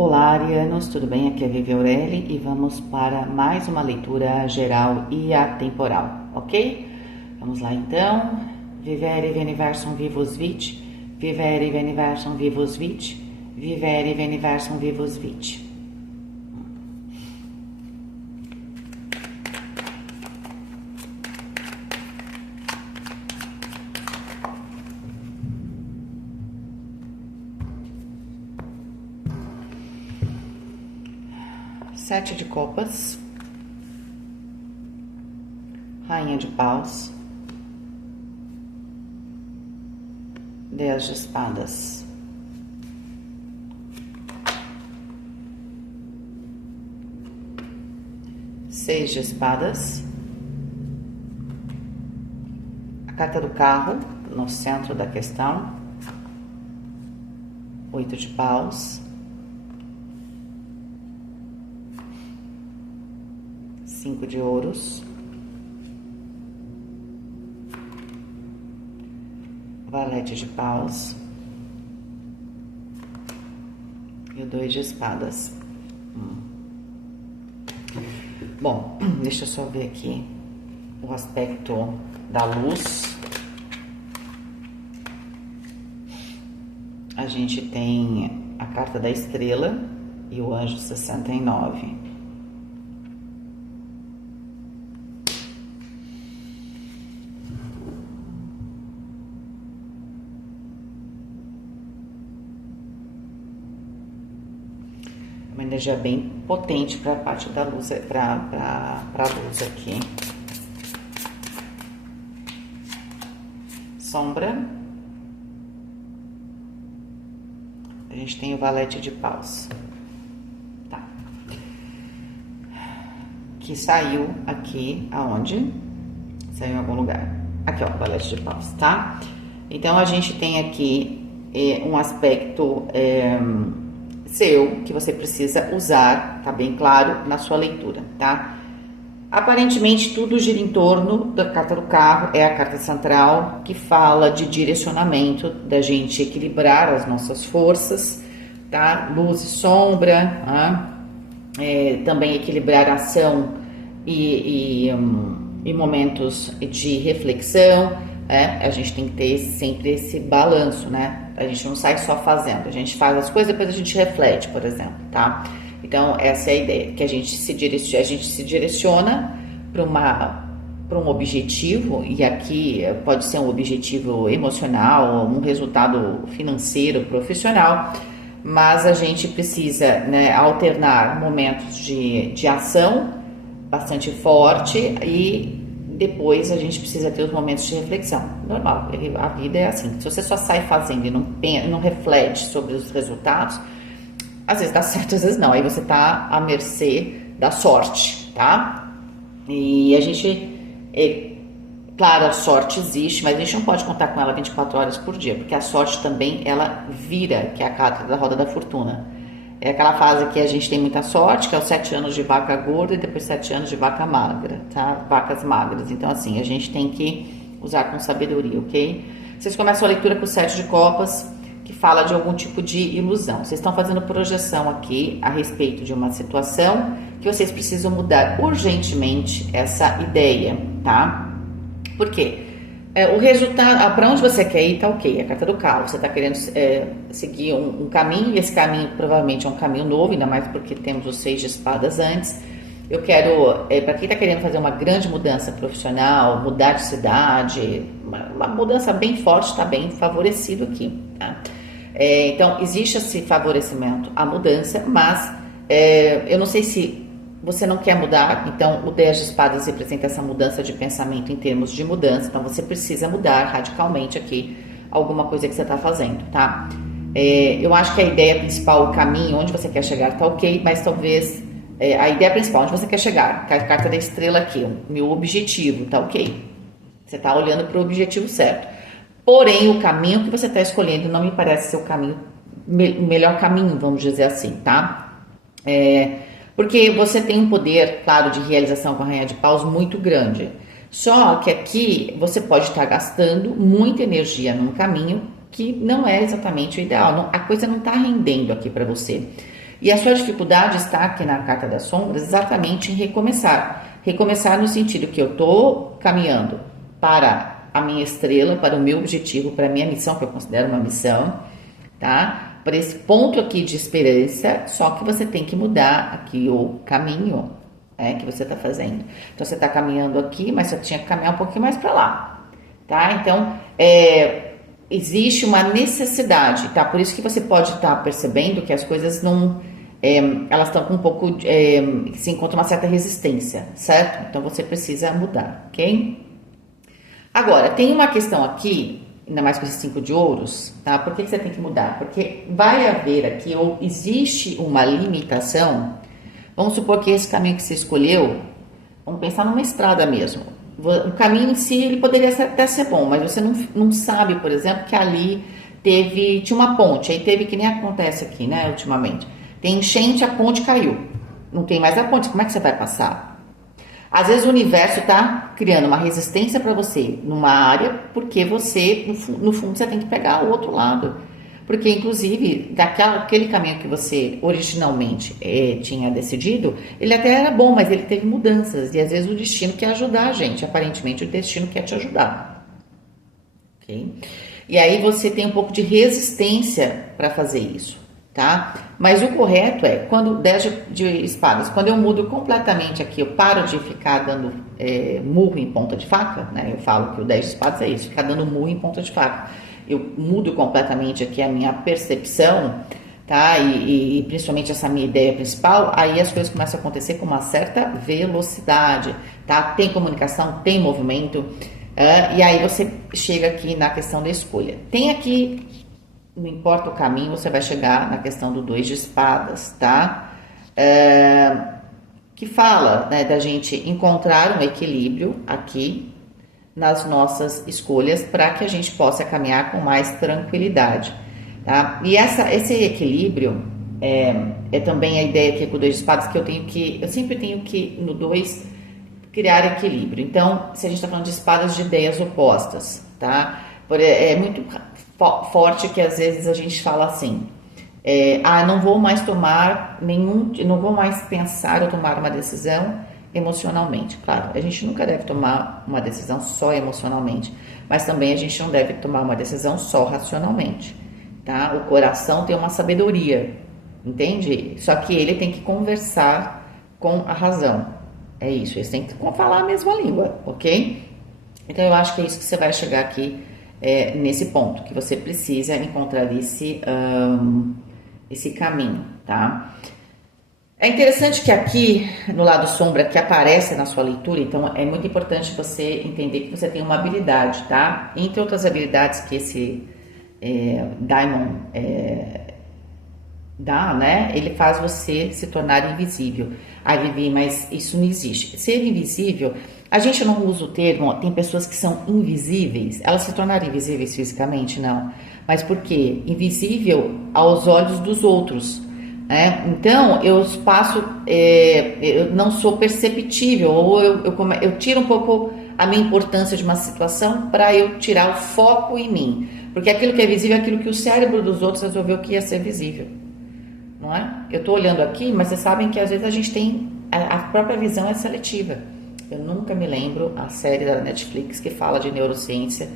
Olá, arianos, tudo bem? Aqui é Vivi Aureli e vamos para mais uma leitura geral e atemporal, ok? Vamos lá então. Vivere veniversum vivus vit, vivere veniversum vivus vit, vivere veniversum vivus vit. Sete de copas, rainha de paus, 10 de espadas, seis de espadas, a carta do carro no centro da questão, 8 de paus, 5 de ouros, valete de paus e o 2 de espadas. Bom, deixa eu só ver aqui o aspecto da luz. A gente tem a carta da estrela e o anjo 69. Uma energia bem potente para a parte da luz, para a luz aqui. Sombra. A gente tem o valete de paus. Tá. Que saiu aqui, aonde? Saiu em algum lugar. Aqui, ó, o valete de paus, tá? Então, a gente tem aqui um aspecto... seu, que você precisa usar, tá bem claro, na sua leitura, tá? Aparentemente, tudo gira em torno da carta do carro, é a carta central, que fala de direcionamento, da gente equilibrar as nossas forças, tá? Luz e sombra, tá? Também equilibrar a ação e momentos de reflexão, a gente tem que ter sempre esse balanço, né? A gente não sai só fazendo, a gente faz as coisas, depois a gente reflete, por exemplo, tá? Então, essa é a ideia, que a gente se direciona para um objetivo, e aqui pode ser um objetivo emocional, um resultado financeiro, profissional, mas a gente precisa, né, alternar momentos de ação bastante forte e depois a gente precisa ter os momentos de reflexão. Normal, a vida é assim. Se você só sai fazendo e não reflete sobre os resultados, às vezes dá certo, às vezes não. Aí você tá à mercê da sorte, tá? E a gente... claro, a sorte existe, mas a gente não pode contar com ela 24 horas por dia, porque a sorte também, ela vira, que é a carta da roda da fortuna. É aquela fase que a gente tem muita sorte, que é os 7 anos de vaca gorda e depois 7 anos de vaca magra, tá? Vacas magras. Então, assim, a gente tem que usar com sabedoria, ok? Vocês começam a leitura com o 7 de copas, que fala de algum tipo de ilusão. Vocês estão fazendo projeção aqui a respeito de uma situação que vocês precisam mudar urgentemente essa ideia, tá? Por quê? O resultado, para onde você quer ir, tá ok, a carta do carro, você tá querendo seguir um caminho, e esse caminho provavelmente é um caminho novo, ainda mais porque temos os 6 de espadas antes. Eu quero, para quem tá querendo fazer uma grande mudança profissional, mudar de cidade, uma mudança bem forte, tá bem favorecido aqui, tá? Então, existe esse favorecimento à mudança, mas eu não sei se você não quer mudar, então o 10 de espadas representa essa mudança de pensamento em termos de mudança, então você precisa mudar radicalmente aqui alguma coisa que você está fazendo, tá? Eu acho que a ideia principal, o caminho, onde você quer chegar, tá ok, mas talvez a ideia principal, onde você quer chegar, a carta da estrela aqui, o meu objetivo, tá ok? Você está olhando para o objetivo certo. Porém, o caminho que você está escolhendo não me parece ser o caminho, o melhor caminho, vamos dizer assim, tá? Porque você tem um poder, claro, de realização com a rainha de paus muito grande. Só que aqui você pode estar gastando muita energia num caminho que não é exatamente o ideal. A coisa não está rendendo aqui para você. E a sua dificuldade está aqui na carta das sombras exatamente em recomeçar. Recomeçar no sentido que eu estou caminhando para a minha estrela, para o meu objetivo, para a minha missão, que eu considero uma missão, tá? Para esse ponto aqui de esperança, só que você tem que mudar aqui o caminho que você está fazendo. Então, você está caminhando aqui, mas você tinha que caminhar um pouquinho mais para lá, tá? Então, existe uma necessidade, tá? Por isso que você pode estar percebendo que as coisas não... elas estão com um pouco... se encontra uma certa resistência, certo? Então, você precisa mudar, ok? Agora, tem uma questão aqui, ainda mais com esses 5 de ouros, tá? Por que você tem que mudar? Porque vai haver aqui, ou existe uma limitação. Vamos supor que esse caminho que você escolheu, vamos pensar numa estrada mesmo. O caminho em si, ele poderia até ser bom, mas você não sabe, por exemplo, que ali tinha uma ponte, aí teve que nem acontece aqui, né, ultimamente. Tem enchente, a ponte caiu. Não tem mais a ponte, como é que você vai passar? Às vezes o universo está criando uma resistência para você numa área, porque você, no fundo, você tem que pegar o outro lado. Porque, inclusive, aquele caminho que você originalmente tinha decidido, ele até era bom, mas ele teve mudanças. E às vezes o destino quer ajudar a gente. Aparentemente, o destino quer te ajudar. Ok? E aí você tem um pouco de resistência para fazer isso, tá? Mas o correto é, quando 10 de espadas, quando eu mudo completamente aqui, eu paro de ficar dando murro em ponta de faca, né? Eu falo que o 10 de espadas é isso, ficar dando murro em ponta de faca. Eu mudo completamente aqui a minha percepção, tá? E principalmente essa minha ideia principal, aí as coisas começam a acontecer com uma certa velocidade, tá? Tem comunicação, tem movimento, e aí você chega aqui na questão da escolha. Tem aqui, não importa o caminho, você vai chegar na questão do 2 de espadas, tá? Que fala, né, da gente encontrar um equilíbrio aqui nas nossas escolhas para que a gente possa caminhar com mais tranquilidade, tá? E esse equilíbrio é também a ideia aqui com o 2 de espadas, que eu sempre tenho que, no 2, criar equilíbrio. Então, se a gente está falando de espadas de ideias opostas, tá? É muito forte que às vezes a gente fala assim, não vou mais tomar não vou mais pensar ou tomar uma decisão emocionalmente. Claro, a gente nunca deve tomar uma decisão só emocionalmente, mas também a gente não deve tomar uma decisão só racionalmente, tá? O coração tem uma sabedoria, entende? Só que ele tem que conversar com a razão. É isso, eles têm que falar a mesma língua, ok? Então eu acho que é isso que você vai chegar aqui nesse ponto, que você precisa encontrar esse caminho, tá? É interessante que aqui, no lado sombra, que aparece na sua leitura, então é muito importante você entender que você tem uma habilidade, tá? Entre outras habilidades que esse Daimon dá, né? Ele faz você se tornar invisível. Vivi, mas isso não existe. Ser invisível, a gente não usa o termo, tem pessoas que são invisíveis, elas se tornaram invisíveis fisicamente, não. Mas por quê? Invisível aos olhos dos outros. Então, eu não sou perceptível, ou eu tiro um pouco a minha importância de uma situação para eu tirar o foco em mim. Porque aquilo que é visível é aquilo que o cérebro dos outros resolveu que ia ser visível. Não é? Eu estou olhando aqui, mas vocês sabem que às vezes a gente tem... A própria visão é seletiva. Eu nunca me lembro a série da Netflix que fala de neurociência,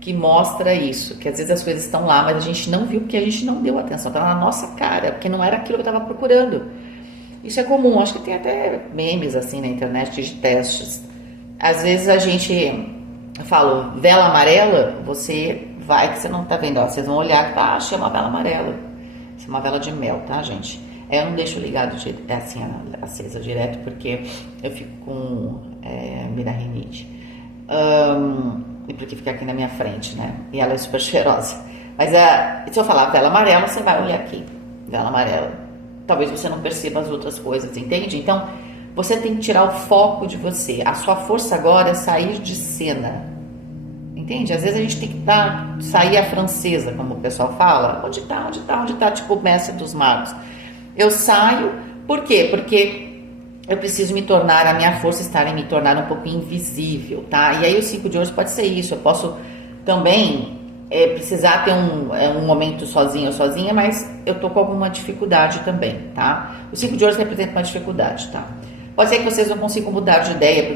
que mostra isso, que às vezes as coisas estão lá, mas a gente não viu porque a gente não deu atenção, estava na nossa cara, porque não era aquilo que eu estava procurando. Isso é comum, acho que tem até memes assim na internet de testes. Às vezes a gente fala vela amarela, você vai que você não está vendo, vocês vão olhar e achei uma vela amarela. Isso é uma vela de mel, tá, gente? Eu não deixo ligado assim, acesa direto, porque eu fico com mirarinite. E porque fica aqui na minha frente, né? E ela é super cheirosa. Mas se eu falar vela amarela, você vai olhar aqui. Vela amarela. Talvez você não perceba as outras coisas, entende? Então, você tem que tirar o foco de você. A sua força agora é sair de cena. Entende? Às vezes a gente tem que sair a francesa, como o pessoal fala. Onde tá? Tipo o mestre dos magos. Eu saio, por quê? Porque eu preciso me tornar, a minha força está me tornar um pouco invisível, tá? E aí o 5 de ouros pode ser isso. Eu posso também precisar ter um momento sozinho ou sozinha, mas eu tô com alguma dificuldade também, tá? O 5 de ouros representa uma dificuldade, tá? Pode ser que vocês não consigam mudar de ideia,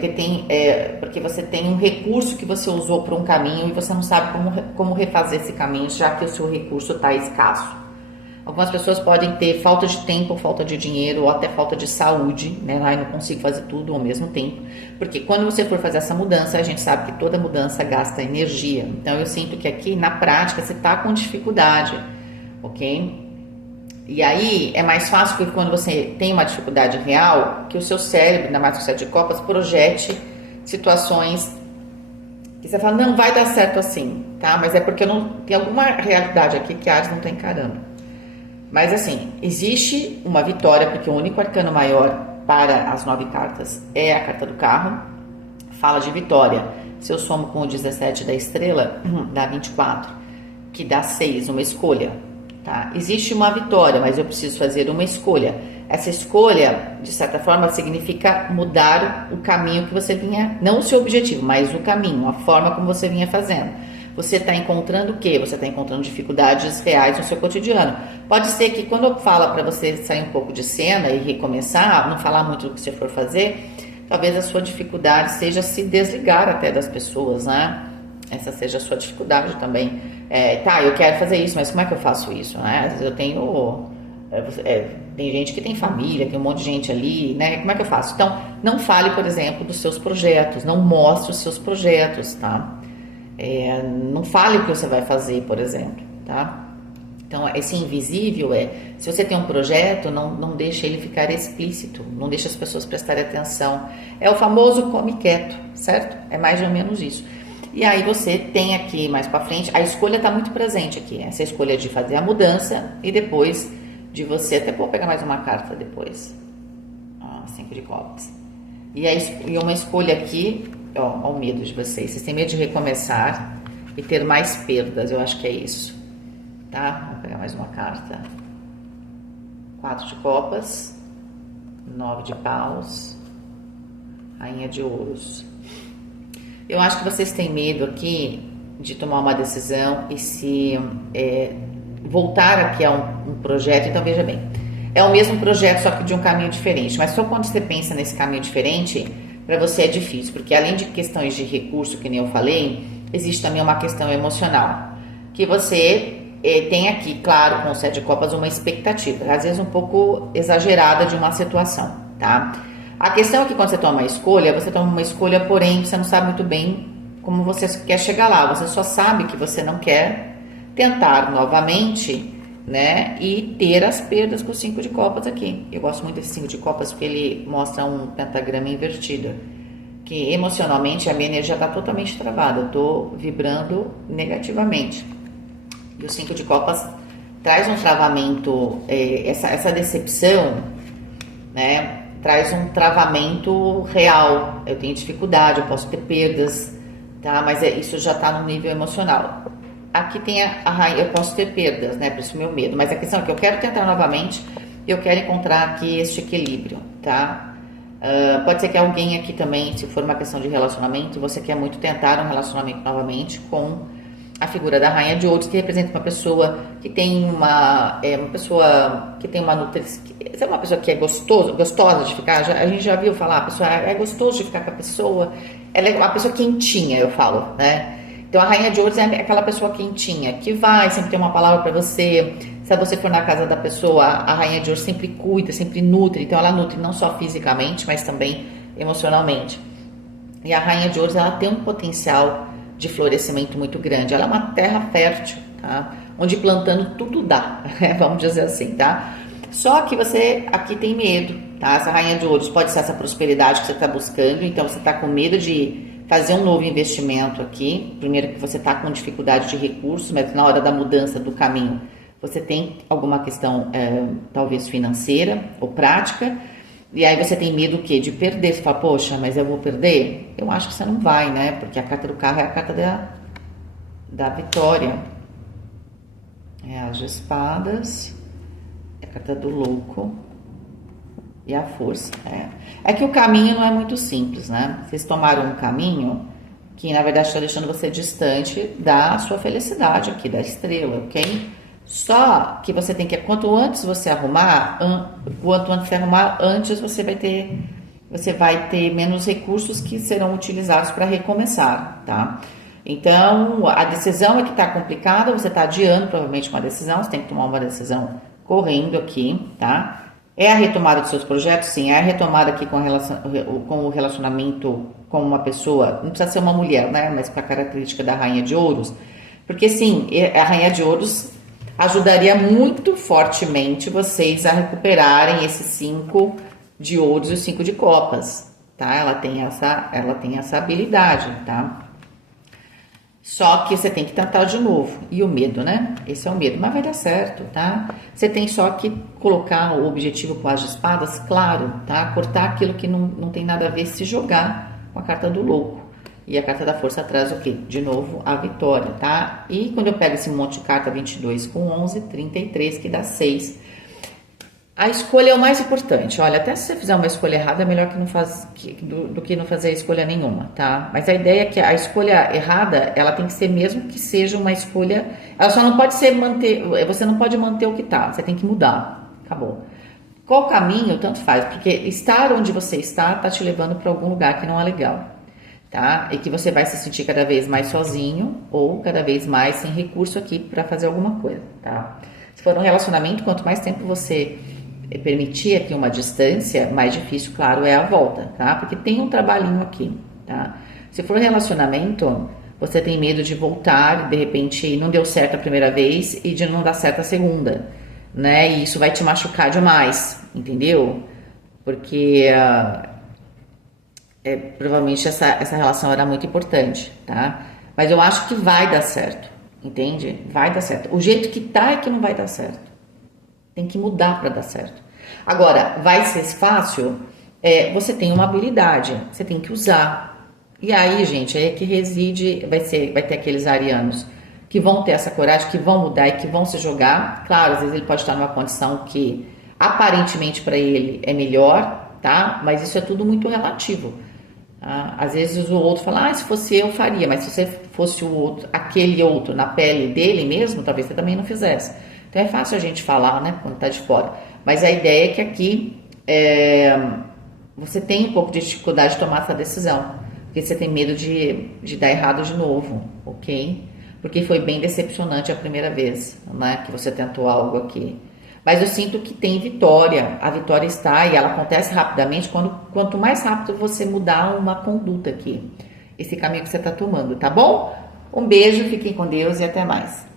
porque você tem um recurso que você usou para um caminho e você não sabe como refazer esse caminho, já que o seu recurso está escasso. Algumas pessoas podem ter falta de tempo, falta de dinheiro ou até falta de saúde, né? Lá eu não consigo fazer tudo ao mesmo tempo. Porque quando você for fazer essa mudança, a gente sabe que toda mudança gasta energia. Então eu sinto que aqui na prática você está com dificuldade, ok? E aí é mais fácil porque quando você tem uma dificuldade real, que o seu cérebro, ainda mais o 7 de copas, projete situações que você fala, não vai dar certo assim, tá? Mas é porque tem alguma realidade aqui que a Ares não está encarando. Mas assim, existe uma vitória, porque o único arcano maior para as 9 cartas é a carta do carro, fala de vitória. Se eu somo com o 17 da estrela, dá 24, que dá 6, uma escolha, tá? Existe uma vitória, mas eu preciso fazer uma escolha. Essa escolha, de certa forma, significa mudar o caminho que você vinha, não o seu objetivo, mas o caminho, a forma como você vinha fazendo. Você está encontrando o quê? Você está encontrando dificuldades reais no seu cotidiano. Pode ser que quando eu falo para você sair um pouco de cena e recomeçar, não falar muito do que você for fazer, talvez a sua dificuldade seja se desligar até das pessoas, né? Essa seja a sua dificuldade também. Tá, eu quero fazer isso, mas como é que eu faço isso, né? Às vezes eu tenho... tem gente que tem família, tem um monte de gente ali, né? Como é que eu faço? Então, não fale, por exemplo, dos seus projetos, não mostre os seus projetos, tá? Não fale o que você vai fazer, por exemplo, tá? Então, esse invisível se você tem um projeto, não deixa ele ficar explícito, não deixa as pessoas prestarem atenção. É o famoso come quieto, certo? É mais ou menos isso. E aí você tem aqui mais pra frente, a escolha tá muito presente aqui, essa escolha de fazer a mudança e depois de você, até vou pegar mais uma carta depois, 5 de copas. E uma escolha aqui, ó, o medo de vocês têm medo de recomeçar e ter mais perdas, eu acho que é isso, tá? Vou pegar mais uma carta, 4 de copas, 9 de paus, rainha de ouros. Eu acho que vocês têm medo aqui de tomar uma decisão e se voltar aqui a um projeto. Então, veja bem, é o mesmo projeto, só que de um caminho diferente. Mas só quando você pensa nesse caminho diferente, para você é difícil. Porque além de questões de recurso, que nem eu falei, existe também uma questão emocional. Que você tem aqui, claro, com o 7 de copas, uma expectativa. Às vezes um pouco exagerada de uma situação, tá? A questão é que quando você toma uma escolha, porém, você não sabe muito bem como você quer chegar lá. Você só sabe que você não quer tentar novamente, né? E ter as perdas com o 5 de copas aqui. Eu gosto muito desse 5 de copas porque ele mostra um pentagrama invertido. Que emocionalmente a minha energia está totalmente travada. Eu estou vibrando negativamente. E o 5 de copas traz um travamento, essa decepção, né? Traz um travamento real. Eu tenho dificuldade, eu posso ter perdas, tá? Mas isso já está no nível emocional. Aqui tem a rainha, eu posso ter perdas, né? Por isso o meu medo. Mas a questão é que eu quero tentar novamente, eu quero encontrar aqui este equilíbrio, tá? Pode ser que alguém aqui também, se for uma questão de relacionamento, você quer muito tentar um relacionamento novamente com a figura da rainha de ouros, que representa uma pessoa que tem uma pessoa que tem uma nutrição, sabe, uma pessoa que é gostosa de ficar, a gente já viu falar, a pessoa é gostoso de ficar com a pessoa, ela é uma pessoa quentinha, eu falo, né? Então a rainha de ouros é aquela pessoa quentinha, que vai sempre ter uma palavra para você. Se você for na casa da pessoa, a rainha de ouros sempre cuida, sempre nutre, então ela nutre não só fisicamente, mas também emocionalmente. E a rainha de ouros, ela tem um potencial de florescimento muito grande. Ela é uma terra fértil, tá? Onde plantando tudo dá, vamos dizer assim, tá? Só que você aqui tem medo, tá? Essa rainha de ouros pode ser essa prosperidade que você está buscando, então você está com medo de fazer um novo investimento aqui. Primeiro que você está com dificuldade de recursos, mas na hora da mudança do caminho você tem alguma questão talvez financeira ou prática. E aí você tem medo o quê? De perder. Você fala, poxa, mas eu vou perder? Eu acho que você não vai, né? Porque a carta do carro é a carta da vitória. É as de espadas, é a carta do louco e a força. É que o caminho não é muito simples, né? Vocês tomaram um caminho que na verdade está deixando você distante da sua felicidade aqui, da estrela, ok? Só que você tem que, quanto antes você arrumar, antes você vai ter menos recursos que serão utilizados para recomeçar, tá? Então, a decisão é que está complicada, você está adiando provavelmente uma decisão, você tem que tomar uma decisão correndo aqui, tá? É a retomada dos seus projetos? Sim. É a retomada aqui com o relacionamento com uma pessoa, não precisa ser uma mulher, né? Mas com a característica da Rainha de Ouros. Porque sim, a Rainha de Ouros ajudaria muito fortemente vocês a recuperarem esses 5 de ouros e os 5 de copas, tá? Ela tem essa habilidade, tá? Só que você tem que tentar de novo. E o medo, né? Esse é o medo. Mas vai dar certo, tá? Você tem só que colocar o objetivo com as espadas, claro, tá? Cortar aquilo que não tem nada a ver, se jogar com a carta do louco. E a carta da força traz o quê? De novo, a vitória, tá? E quando eu pego esse monte de carta 22 com 11, 33, que dá 6. A escolha é o mais importante. Olha, até se você fizer uma escolha errada, é melhor do que não fazer escolha nenhuma, tá? Mas a ideia é que a escolha errada, ela tem que ser mesmo que seja uma escolha... Ela só não pode ser você não pode manter o que tá, você tem que mudar. Acabou. Qual caminho, tanto faz, porque estar onde você está tá te levando para algum lugar que não é legal, tá? E que você vai se sentir cada vez mais sozinho ou cada vez mais sem recurso aqui para fazer alguma coisa, tá? Se for um relacionamento, quanto mais tempo você permitir aqui uma distância, mais difícil, claro, é a volta, tá? Porque tem um trabalhinho aqui, tá? Se for um relacionamento, você tem medo de voltar, de repente não deu certo a primeira vez e de não dar certo a segunda, né? E isso vai te machucar demais, entendeu? Porque provavelmente essa relação era muito importante, tá? Mas eu acho que vai dar certo, entende? Vai dar certo. O jeito que tá é que não vai dar certo. Tem que mudar para dar certo. Agora, vai ser fácil? Você tem uma habilidade, você tem que usar. E aí, gente, é que reside, vai ter aqueles arianos que vão ter essa coragem, que vão mudar e que vão se jogar. Claro, às vezes ele pode estar numa condição que aparentemente para ele é melhor, tá? Mas isso é tudo muito relativo. Tá? Às vezes o outro fala, se fosse eu faria, mas se você fosse aquele outro na pele dele mesmo, talvez você também não fizesse. Então é fácil a gente falar, né, quando tá de fora. Mas a ideia é que aqui você tem um pouco de dificuldade de tomar essa decisão. Porque você tem medo de dar errado de novo, ok? Porque foi bem decepcionante a primeira vez, né, que você tentou algo aqui. Mas eu sinto que tem vitória. A vitória está e ela acontece rapidamente quanto mais rápido você mudar uma conduta aqui. Esse caminho que você está tomando, tá bom? Um beijo, fiquem com Deus e até mais.